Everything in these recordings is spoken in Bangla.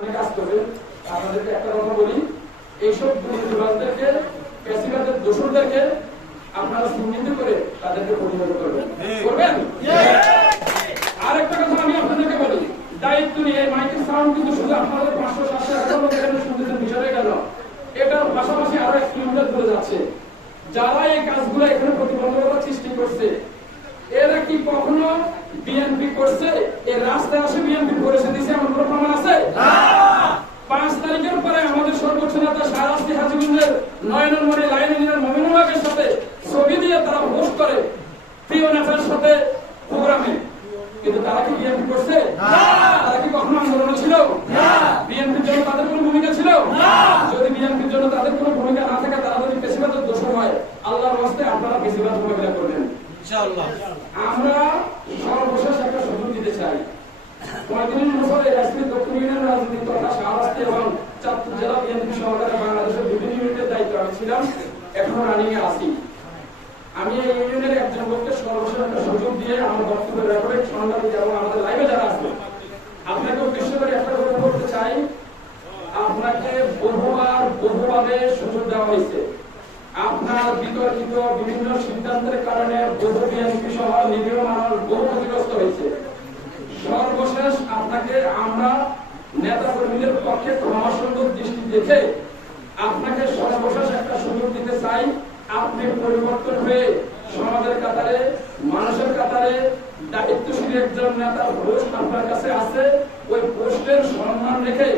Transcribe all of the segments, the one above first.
অনেক কাজ করবেন আপনাদেরকে একটা কথা বলি এইসব দুর্নীতিবাজদেরকে পেশিবাদের দোষরদেরকে আপনারা চিহ্নিত করে তাদেরকে প্রতিহত করবেন। করবেন? আরেকটা কথা আমি আপনাদেরকে বলি দায়িত্ব নিয়ে মাইকেল সাউন্ড কিন্তু শুধু আপনাদের পাঁচশো সাতশো এগারো এখানে শুনতেছেন বিষয়ে গেল এটার পাশাপাশি আরও এক কিলোমিটার দূরে যাচ্ছে যারা এই কাজগুলো এখানে প্রতিবন্ধকতা সৃষ্টি করছে এরা কি কখনো বিএনপি করছে? এই রাস্তায় আসে বিএনপি করেছে দিছে এমন কোনো প্রমাণ আছে পাঁচ তারিখের পরে আমাদের সর্বোচ্চ শাহরাস্তি হাজিবুল্লের নয়নের মনে লাইন ইঞ্জিনিয়ার মমিনুল হকের সাথে ছবি দিয়ে তারা পোস্ট করে প্রিয় নেতার সাথে প্রোগ্রামে কিন্তু তারা কি বিএনপি করছে তারা কি কখনো আন্দোলন ছিল বিএনপির জন্য তাদের কোনো ভূমিকা ছিল যদি বিএনপির জন্য তাদের কোনো ভূমিকা না থাকে তারা যদি পেশিবাদের দোষ হয় আল্লাহর হস্তে আপনারা পেশিবাদ মোকাবিলা করবেন আমরা সর্বশেষ একটা সুযোগ দিতে চাই পঁয়ত্রিশ বছর এই রাষ্ট্রীয় দক্ষিণ ইউনিয়নের রাজনীতি তথা শাহরাস্তি এবং চাঁদপুর জেলা বিএনপি সহকারে বাংলাদেশের বিভিন্ন ইউনিটের দায়িত্ব আমি ছিলাম এখন আছি। আমি এই ইউনিয়নের একজন সর্বশেষ একটা সুযোগ দিয়ে আমার বক্তব্য রেকর্ডে সংবাদ এবং আমাদের লাইভে যারা আছে, আপনাকে একটা কথা বলতে চাই। আপনাকে বহুবার, বহুভাবে সুযোগ দেওয়া হয়েছে। আপনার বিতর্কিত বিভিন্ন সিদ্ধান্তের কারণে বহু বিএনপি সহ নিরীহ মানুষ বহু ক্ষতিগ্রস্ত হয়েছে। সর্বশেষ আপনাকে আমরা নেতা কর্মীদের পক্ষে দৃষ্টি দেখে আপনাকে সর্বশেষ চাই আপনি পরিবর্তন হয়ে সমাজের কাতারে, মানুষের কাতারে দায়িত্বশীল একজন নেতার পোস্ট আপনার কাছে আছে, ওই পোস্টের সম্মান রেখে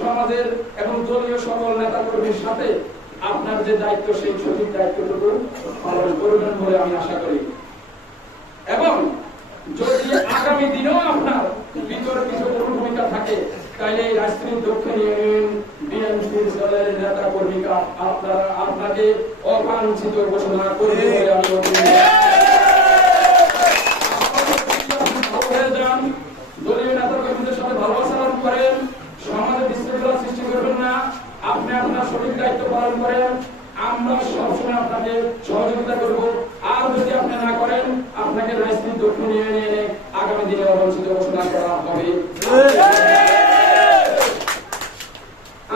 সমাজের এবং দলীয় সকল নেতা কর্মীর সাথে আপনার যে দায়িত্ব, সেই সঠিক দায়িত্বটুকু পালন করবেন বলে আমি আশা করি এবং যদি আগামী দিনেও আপনার বিতর্কিত কোনো ভূমিকা থাকে তাহলে দক্ষিণ ইউনিয়ন বিএনপির দলের নেতা কর্মীরা আপনারা আপনাকে অবাঞ্ছিত ঘোষণা করবে বলে আমি দলীয় নেতা কর্মীদের সাথে ভালো আচরণ করেন, সমাজে বিশৃঙ্খলা সৃষ্টি করবেন না। আপনি আপনার সঠিক দায়িত্ব পালন করেন। আমরা সবসময় আপনাকে সহযোগিতা করব। আর যদি আপনি না করেন, আপনাকে রাজনীতি দক্ষিণ ইউনিয়নে আগামী দিনে অবঞ্চিত ঘোষণা করা হবে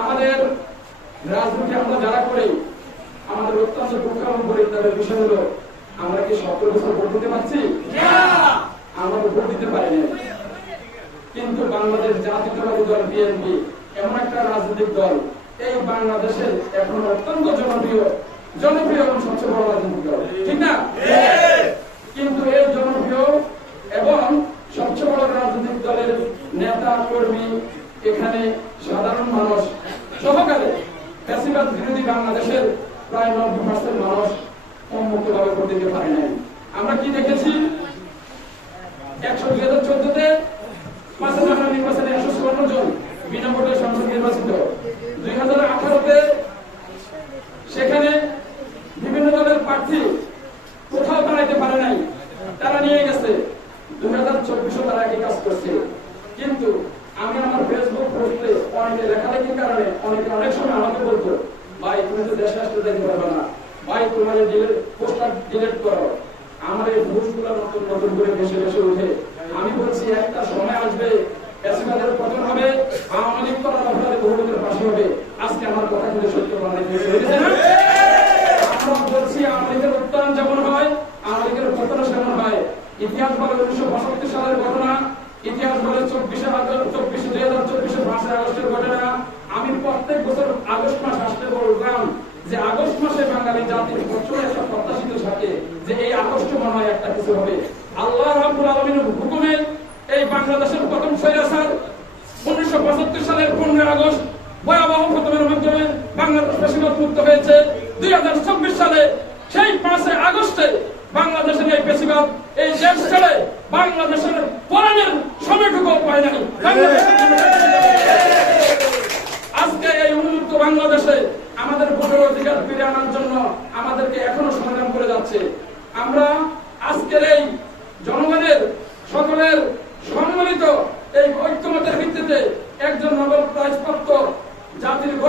আমাদের রাজনীতি আমরা যারা করি আমাদের অত্যন্ত দুঃখ এবং পরিতাপের বিষয় হলো আমরা কি সতেরো বছর ভোট দিতে পারছি? আমরা ভোট দিতে পারি না কিন্তু বাংলাদেশ জাতীয়তাবাদী দল বিএনপি এমন একটা রাজনৈতিক দল এই বাংলাদেশের এখন অত্যন্ত জনপ্রিয় জনপ্রিয় এবং সবচেয়ে বড় রাজনৈতিক দল। ঠিক না? কিন্তু এই জনপ্রিয় এবং সবচেয়ে বড় রাজনৈতিক দলের নেতা কর্মী এখানে সাধারণ মানুষ সহকারে ফ্যাসিবাদ বিরোধী বাংলাদেশের প্রায় নব্বই পার্সেন্ট মানুষ উন্মুক্ত ভাবে ভোট দিতে পারে নাই। আমরা কি দেখেছি? একশো দুই হাজার চোদ্দতে নির্বাচনে একশো চুয়ান্ন জন বিনা ভোটে সংসদ নির্বাচিত। দুই হাজার আঠারোতে সেখানে বিভিন্ন দলের প্রার্থী কোথাও দাঁড়াইতে পারে নাই, তারা নিয়ে গেছে। দুই হাজার চব্বিশও তারা একই কাজ করছে। কিন্তু আমি আমার ফেসবুক পোস্টে অনেকে লেখালেখির কারণে অনেকে অনেক সময় আমাকে বলতো, ভাই, তুমি তো দেশে আসতে দেখতে পারবে না। ভাই, তোমার আমি বলছি, একটা সময় আসবে পতন হবে, আওয়ামী লীগ করার পাশে হবে। আজকে আমার কথা কিন্তু সত্য প্রমাণিত মুক্ত হয়েছে দুই হাজার চব্বিশ সালে, সেই পাঁচে আগস্টে বাংলাদেশের এই বেশিরভাগ এই দেশ ছেড়ে বাংলাদেশের পরাণের সময়টুকু পায় নাই। আজকে এই উন্মুক্ত বাংলাদেশে আমাদের ভোটের অধিকার ফিরে আনার জন্য আমাদেরকে এখনও সংগ্রাম করে যাচ্ছে। আমরা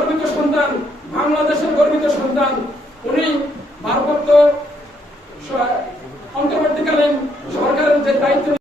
গর্বিত সন্তান বাংলাদেশের গর্বিত সন্তান। উনি ভারপ্রাপ্ত অন্তর্বর্তীকালীন সরকারের যে দায়িত্ব